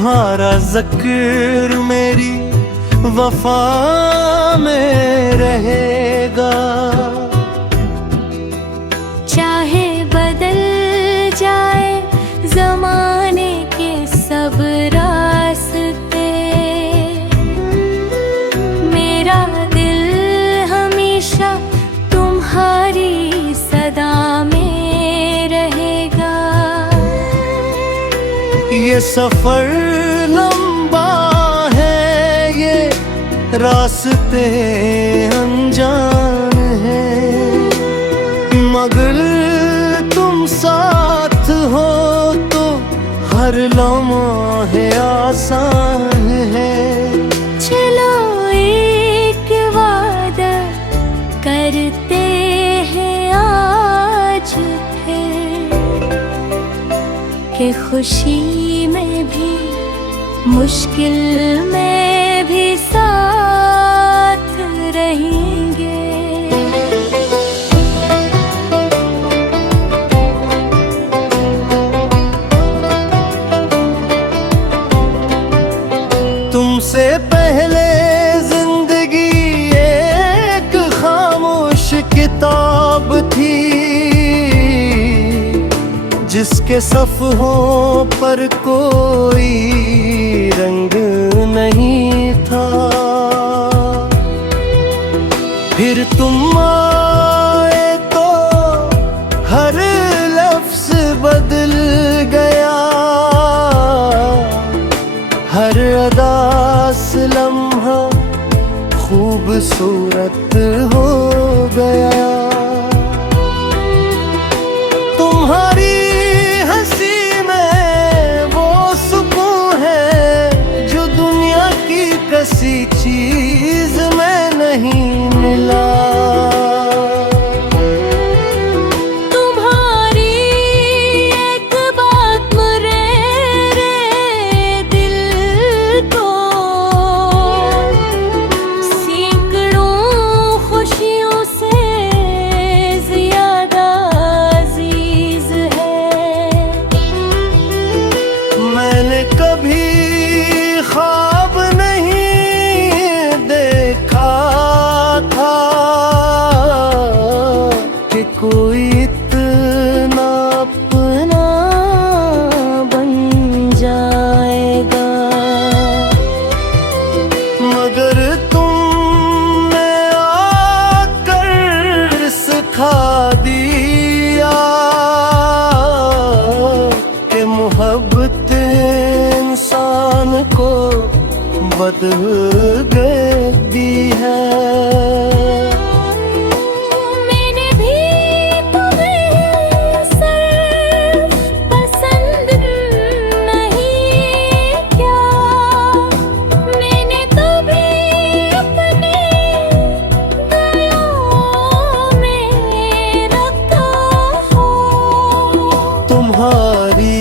तुम्हारा ज़िक्र मेरी वफा में रहेगा। चाहे बदल जाए ज़माने के सब रास्ते, मेरा दिल हमेशा तुम्हारी सदा में रहेगा। ये सफर लंबा है, ये रास्ते अनजान है, मगर तुम साथ हो तो हर लम्हा आसान है। चलो एक वादा करते हैं आज फिर, कि खुशी में भी मुश्किल में भी साथ रहेंगे। तुमसे पहले जिंदगी एक खामोश किताब थी, जिसके सफ़हों पर कोई रंग नहीं था। फिर तुम आए तो हर लफ्ज़ बदल गया, हर अदास लम्हा खूबसूरत हो गया। तुम्हारी हंसी में वो सुकून है जो दुनिया की किसी चीज में नहीं मिला। मैंने कभी ख्वाब नहीं देखा था कि कोई इतना अपना बन जाएगा, मगर तुमने आकर सिखा दिया कि मोहब्बत इंसान को बदल देती है। मैंने भी तुम्हें सिर्फ पसंद नहीं किया, मैंने कभी अपने दिलों में रखा हो। तुम्हारी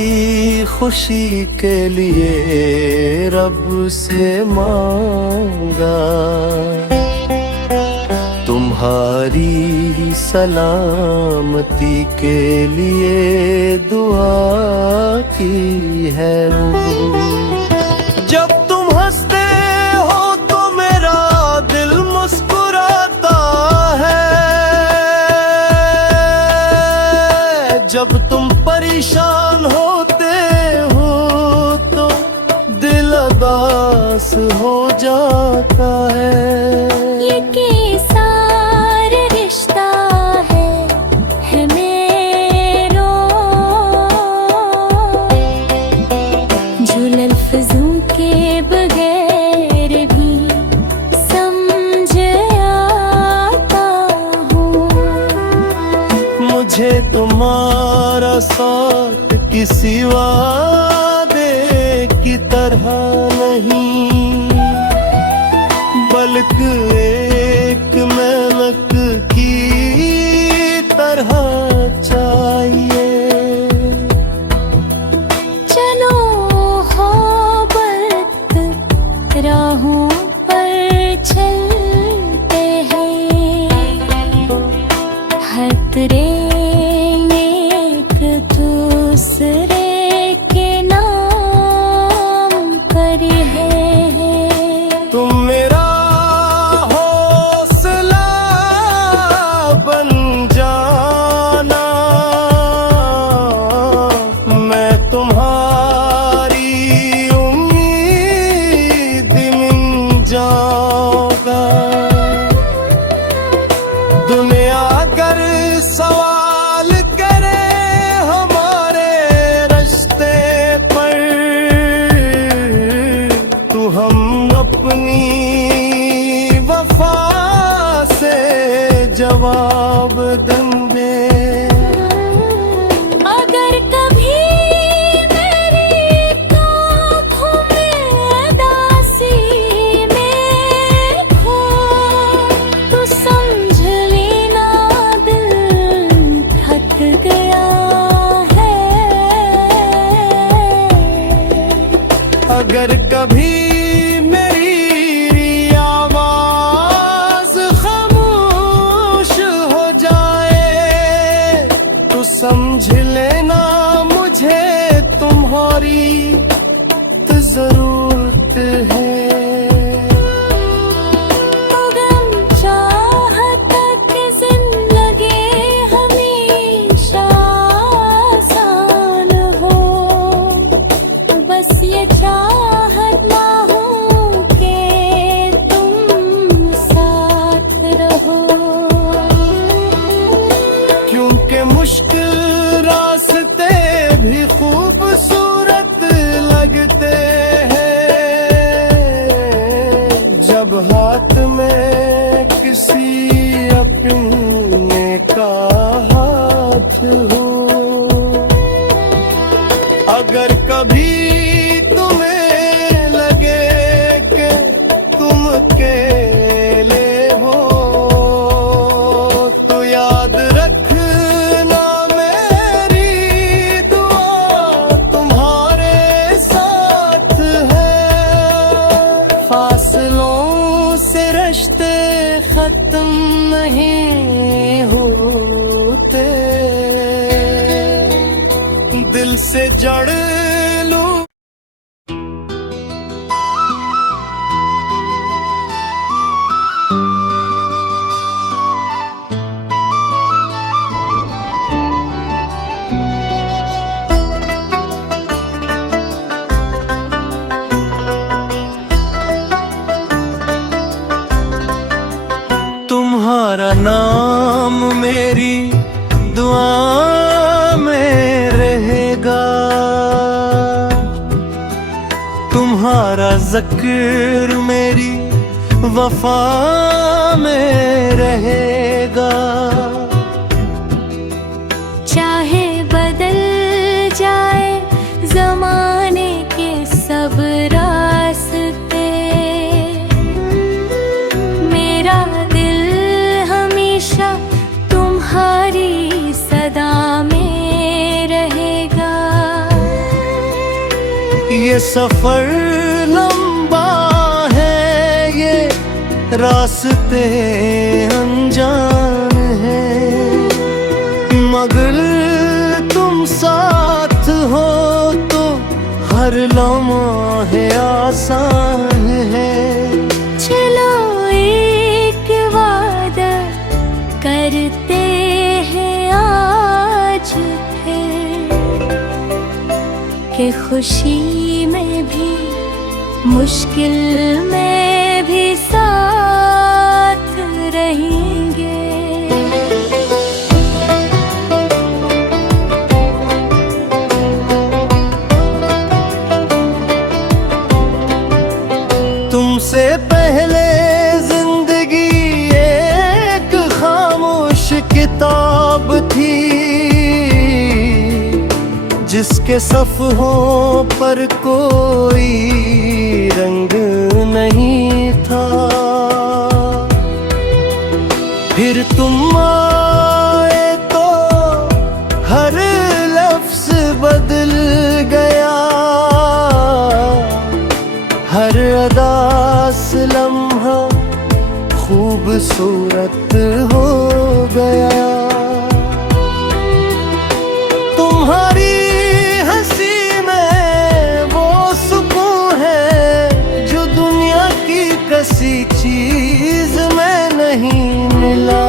खुशी के लिए रब से मांगा, तुम्हारी सलामती के लिए दुआ की है। जब तुम हंसते हो तो मेरा दिल मुस्कुराता है, जब तुम परेशान होते हो तो दिल उदास हो जाता है। ये केसार रिश्ता है मेरो, जो लफ्ज़ों के बगैर भी समझ आता हूँ। मुझे तुम्हारा साथ किसी वादे की तरह नहीं, बल्कि एक मेहनत की तरह चाहिए। चलो हो बरत राहों पर चलते हैं, खतरे एक दूसरे के नाम अगर कभी मेरी आवाज खामोश हो जाए तो समझ लेना मुझे तुम्हारी तो जरूरत है। मुश्किल रास्ते भी खूबसूरत लगते हैं जब हाथ में किसी अपने का हाथ हो। अगर कभी तुम्हें लगे कि तुम अकेले हो तो याद रख रिश्ते खत्म नहीं होते, दिल से जड़ लूं। तुम्हारा नाम मेरी दुआ में रहेगा, तुम्हारा ज़िक्र मेरी वफा में रहेगा। चाहे बदल जाए ज़माने के सब रास्ते, मेरा तुम्हारी सदा में रहेगा। ये सफर लंबा है, ये रास्ते अनजान है, मगर तुम साथ हो तो हर लम्हा आसान है। चलो एक वादा करते हैं आज फिर कि खुशी में भी मुश्किल में भी साथ रहेंगे। तुमसे पहले किताब थी जिसके सफ़हों पर कोई रंग नहीं था। फिर तुम आए तो हर लफ्ज़ बदल गया, हर अदा से लम्हा खूबसूरत हो गया। तुम्हारी हंसी में वो सुकून है जो दुनिया की किसी चीज में नहीं मिला।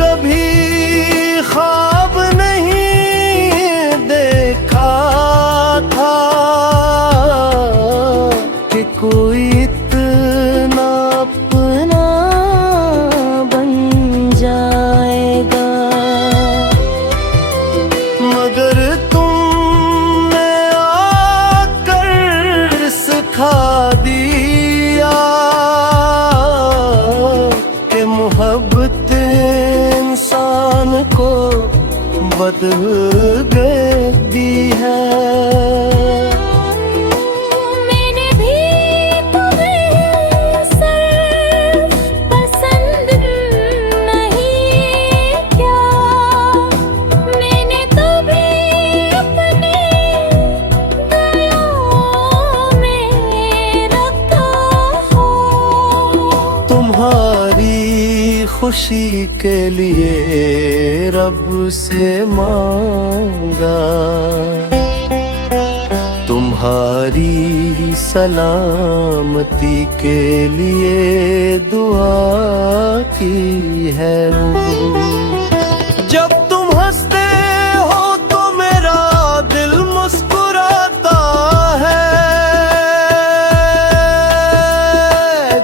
कभी ख्वाब नहीं देखा था कि कोई इतना अपना बन जाएगा, मगर तुमने आकर सिखा दिया कि मोहब्बत इंसान बदल गई है। मैंने भी तुम्हें सर पसंद नहीं क्या, मैंने तो भी अपने गयों में रखा हो। तुम्हारी खुशी के लिए रब से मांगा, तुम्हारी सलामती के लिए दुआ की है। जब तुम हंसते हो तो मेरा दिल मुस्कुराता है,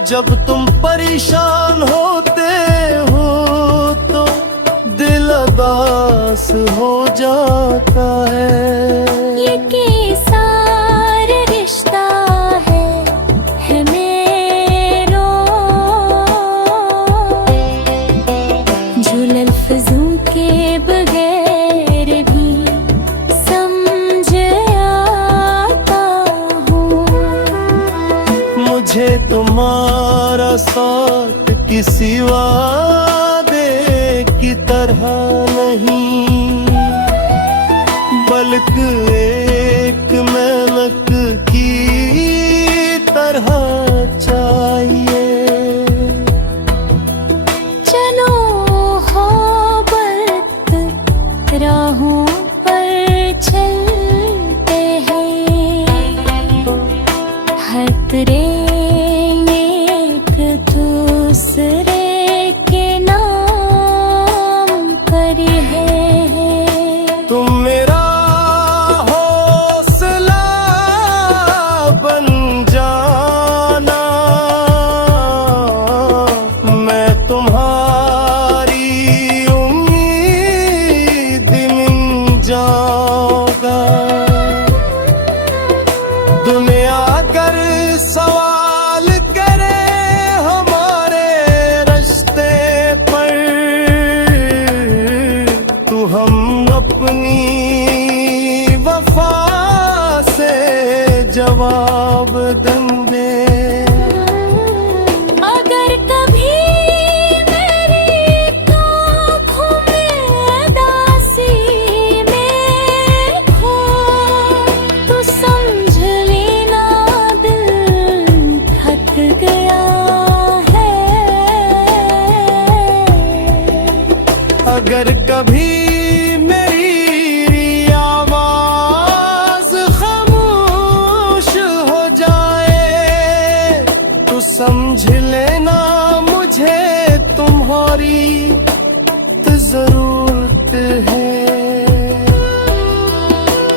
जब तुम परेशान होते हो तो दिल उदास हो जाता है। ये केसार रिश्ता है मेरो, जो लफ्ज़ों के बगैर भी समझ आता हूँ। मुझे तुम्हारा साथ किसी वादे की तरह नहीं, बल्कि एक मेहनत की तरह चाहिए। चलो हो बरत राहों पर चलते हैं, हथरे एक दूसरे के नाम पर है। तुम मेरा हौसला बन जाना, मैं तुम्हारी उम्मीद बन जाऊंगा। दुनिया अगर सवाल करे हमारे रास्ते पर, तो हम अपनी वफा से जवाब देंगे। अगर कभी मेरी आँखों में दासी में हो, तो समझ लेना दिल थक गया है। अगर कभी मेरी आवाज खामोश हो जाए, तो समझ लेना मुझे तुम्हारी जरूरत है।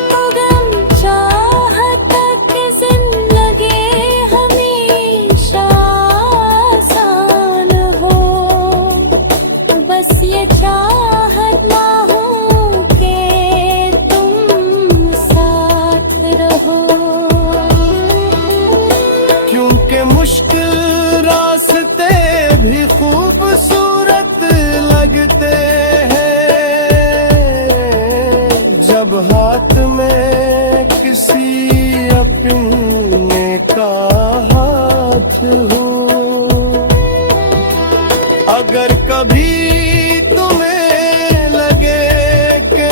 तो गम चाहता कि जिंदगी हमेशा आसान हो, बस ये चाहत ना हो कि तुम साथ रहो। क्योंकि मुश्किल रास्ते भी खूबसूरत लगते हैं, जब हाथ में किसी अपने का हाथ हो। अगर कभी तुम्हें लगे कि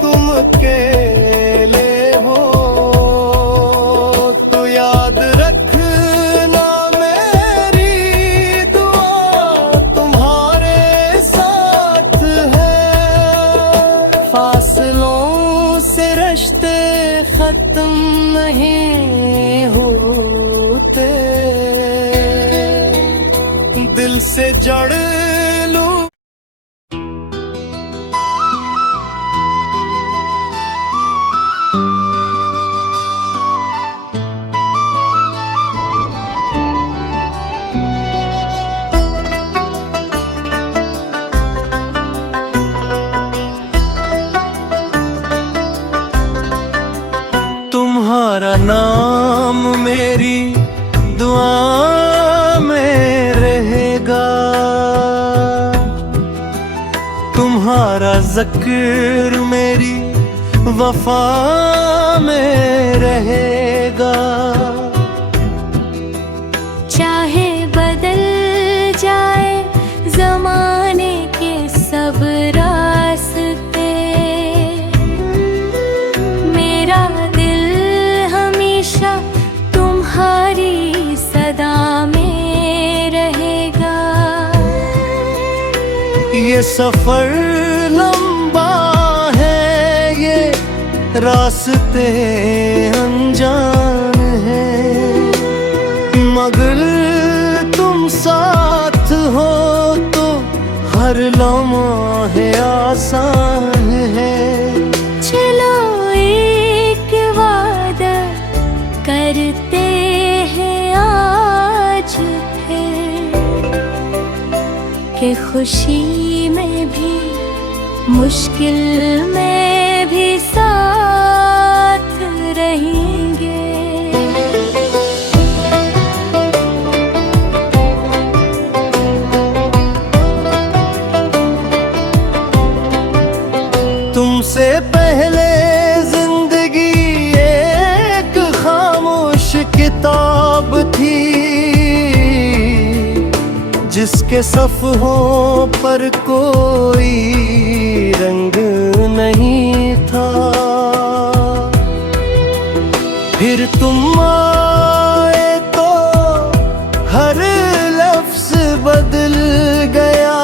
तुम अकेले हो, तो याद रखना मेरी दुआ तुम्हारे साथ है। फासलों से रिश्ते खत्म नहीं होते, दिल से जड़ तुम्हारा ज़िक्र मेरी वफा में रहेगा। चाहे बदल जाए जमाने के सब रास्ते, मेरा दिल हमेशा तुम्हारी सदा में रहेगा। ये सफर लंबा है, ये रास्ते अनजान हैं, मगर तुम साथ हो तो हर लम्हा आसान है। चलो एक वादा करते हैं आज फिर, कि खुशी में भी मुश्किल में भी साथ रहेंगे। तुमसे पहले जिंदगी एक खामोश किताब थी, जिसके सफ़हों पर कोई रंग नहीं था। फिर तुम आए तो हर लफ्ज़ बदल गया,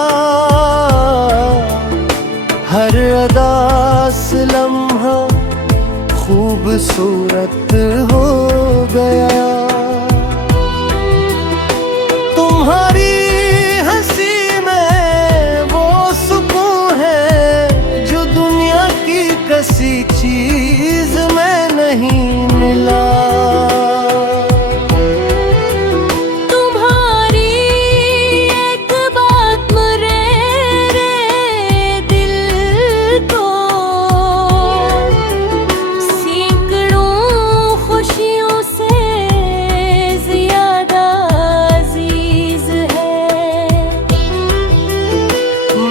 हर अदास लम्हा खूबसूरत हो गया। तुम्हारी हंसी में वो सुकून है जो दुनिया की किसी चीज में नहीं मिला।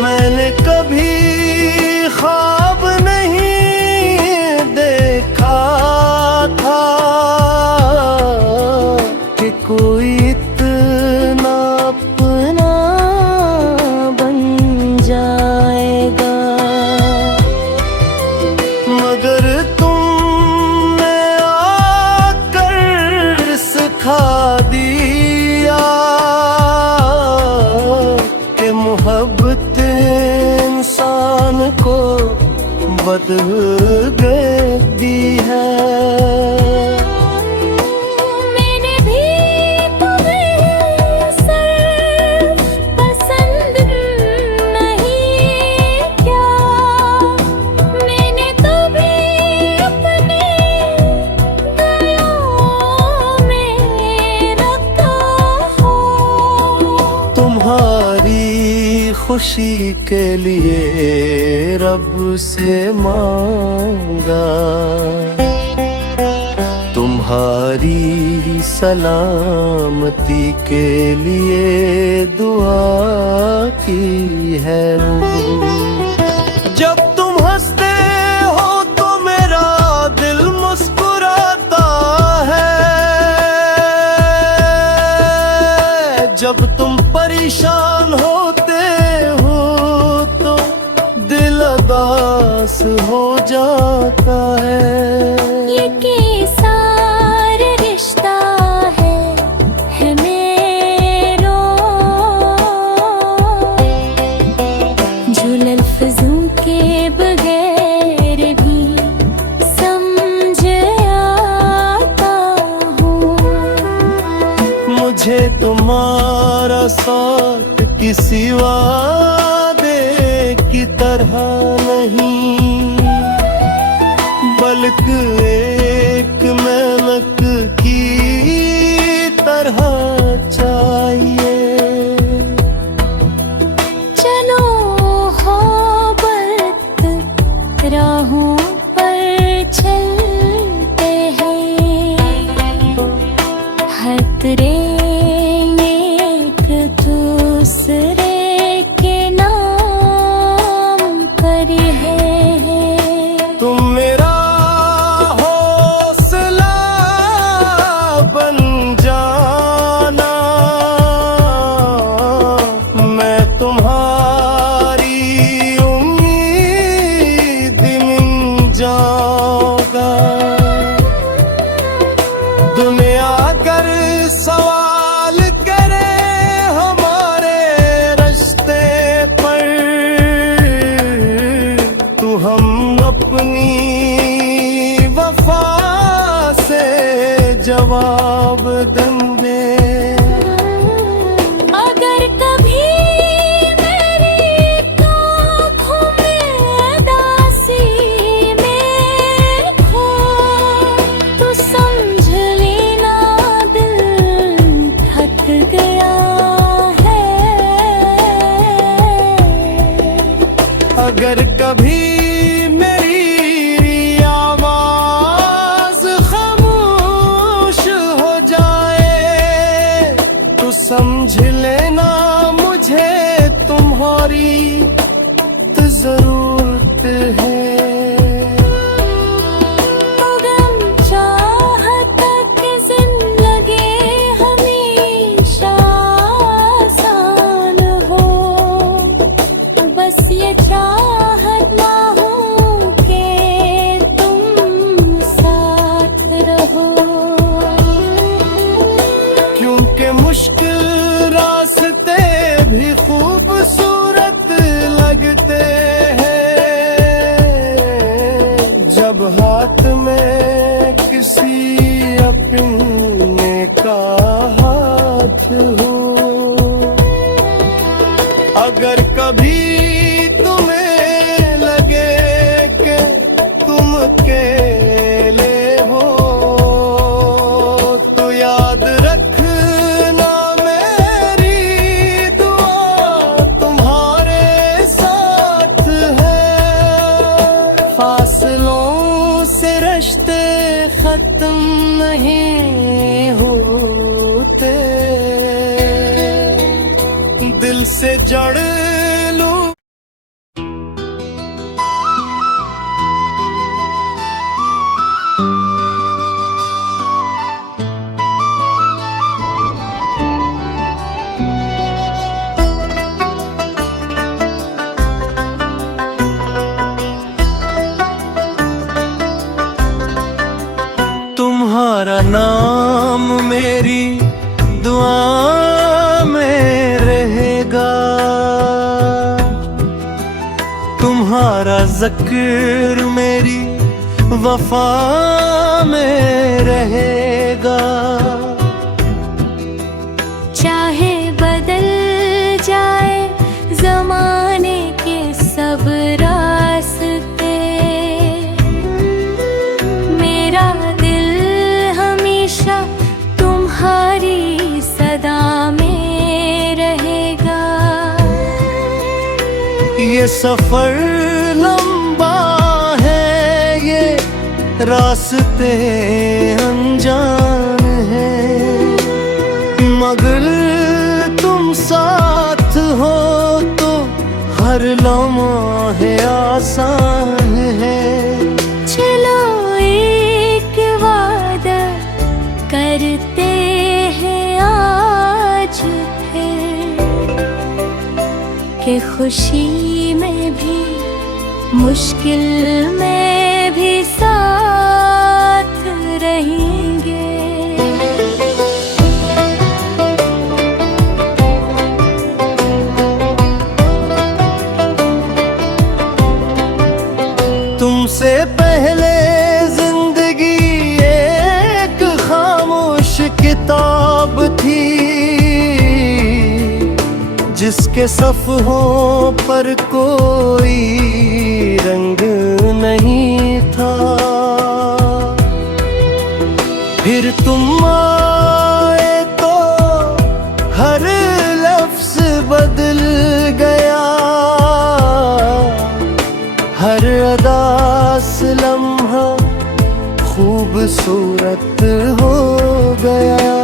मैंने कभी ख्वाब नहीं देखा था कि कोई इतना अपना बन जाएगा, मगर तुमने आकर सिखा दिया कि मोहब्बत इंसान को बदल देती है। मैंने भी तुम्हें सिर्फ पसंद नहीं किया, मैंने तुम्हें अपने दिलों में रखा हो। तुम्हारी खुशी के लिए रब से मांगा, तुम्हारी सलामती के लिए दुआ की है। जब तुम हंसते हो तो मेरा दिल मुस्कुराता है, जब तुम परेशान होते हो तो दिल उदास हो जाता है। ये केसार रिश्ता है मेरो, जो लफ्ज़ों के बगैर भी समझ आता हूँ। मुझे तुम्हारा साथ किसी वादे की तरह नहीं, बल्कि एक मेहनत की तरह चाहिए। चलो हो बरत राहों पर चलते हैं, खतरे एक दूसरे के नाम जवाब देंगे। अगर कभी मेरी आँखों में दासी में खो तो समझ लेना दिल थक गया है। अगर कभी मेरी आवाज खामोश हो जाए तो समझ लेना मुझे तुम्हारी तो जरूरत है। तो गम चाहता कि जिंदगी हमेशा आसान हो, बस ये चाहत ना हो कि तुम साथ रहो। क्योंकि मुश्किल रास्ते भी खूबसूरत लगते हैं जब हाथ में किसी अपने का हाथ हो। अगर कभी तुम्हें लगे कि तुम अकेले हो तो याद रखना मेरी दुआ तुम्हारे साथ है। फासलों से रिश्ते खत्म नहीं होते, दिल से जड़ लूं। तुम्हारा नाम मेरी दुआ में रहेगा, तुम्हारा ज़िक्र मेरी वफा में रहेगा। चाहे बदल जाए जमाने के सब रास्ते, मेरा दिल हमेशा तुम्हारी सदा में रहेगा। ये सफर लंबा है, ये रास्ते अनजान है, मगर तुम साथ हो तो हर लम्हा आसान है। चलो एक वादा करते हैं आज फिर कि खुशी में भी मुश्किल में भी साथ रहेंगे। तुमसे पहले जिंदगी एक खामोश किताब थी, जिसके सफ़हों पर कोई रंग नहीं था। फिर तुम आए तो हर लफ्ज़ बदल गया, हर अदास लम्हा खूबसूरत हो गया।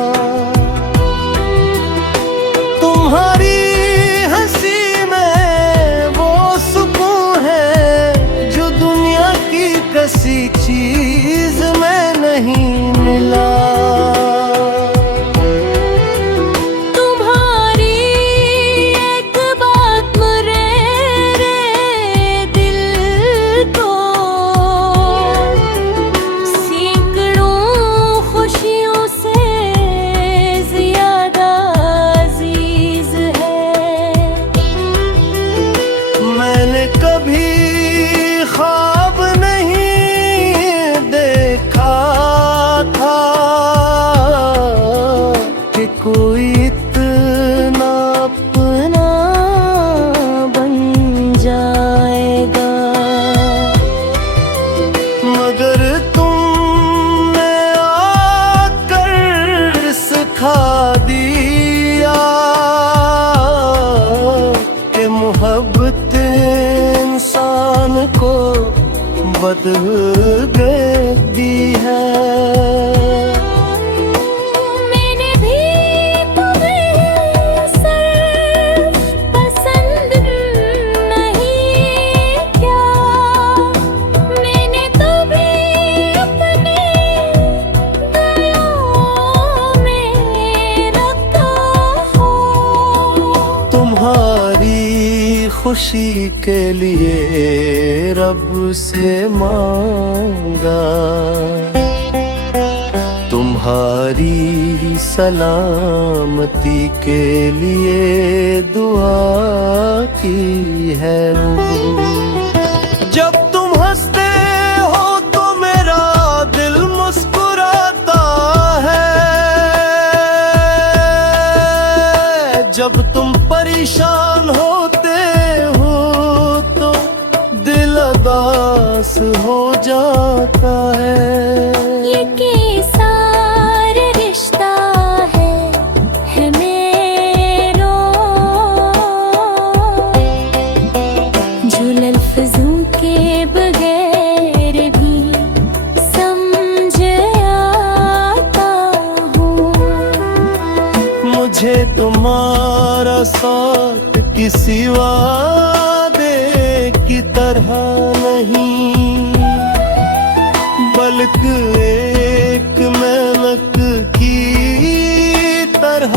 तुम्हारी हंसी में वो सुकून है जो दुनिया की किसी चीज में नहीं मिला। कभी ख्वाब नहीं देखा था मोहब्बत इंसान को बदल देती है। मैंने भी तुम्हें सिर्फ पसंद नहीं किया, मैंने तुम्हें अपने दिलों में रखा हो। तुम्हारी खुशी के लिए रब से मांगा, तुम्हारी सलामती के लिए दुआ की है। जब तुम हंसते हो तो मेरा दिल मुस्कुराता है, जब तुम परेशान होते हो तो दिल उदास हो जाता है। ये कैसार रिश्ता है मेरो, जो लफ्ज़ों के बगैर भी समझ आता हूँ। मुझे तुम्हारा साथ किसी वादे की तरह नहीं, बल्कि एक मेहनत की तरह